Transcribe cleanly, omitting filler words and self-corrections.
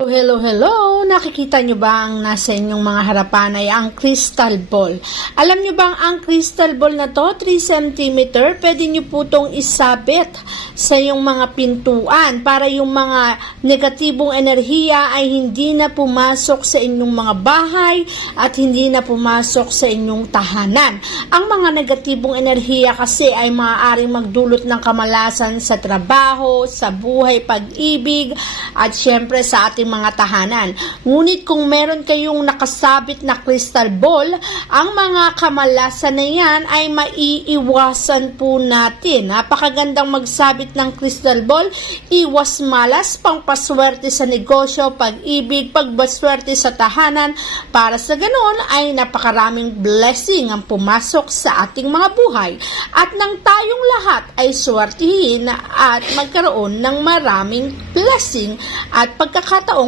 Hello, hello! Nakikita nyo ba ang nasa inyong mga harapan ay ang crystal ball? Alam nyo bang ang crystal ball na to, 3 cm, pwede nyo po itong isabit sa yung mga pintuan para yung mga negatibong enerhiya ay hindi na pumasok sa inyong mga bahay at hindi na pumasok sa inyong tahanan. Ang mga negatibong enerhiya kasi ay maaaring magdulot ng kamalasan sa trabaho, sa buhay, pag-ibig, at syempre sa ating mga tahanan. Ngunit kung meron kayong nakasabit na crystal ball, ang mga kamalasan na yan ay maiiwasan po natin. Napakagandang magsabit ng crystal ball, iwas malas, pangpaswerte sa negosyo, pag-ibig, pagbaswerte sa tahanan, para sa ganon ay napakaraming blessing ang pumasok sa ating mga buhay at nang tayong lahat ay swertihin at magkaroon ng maraming blessing at pagkakataong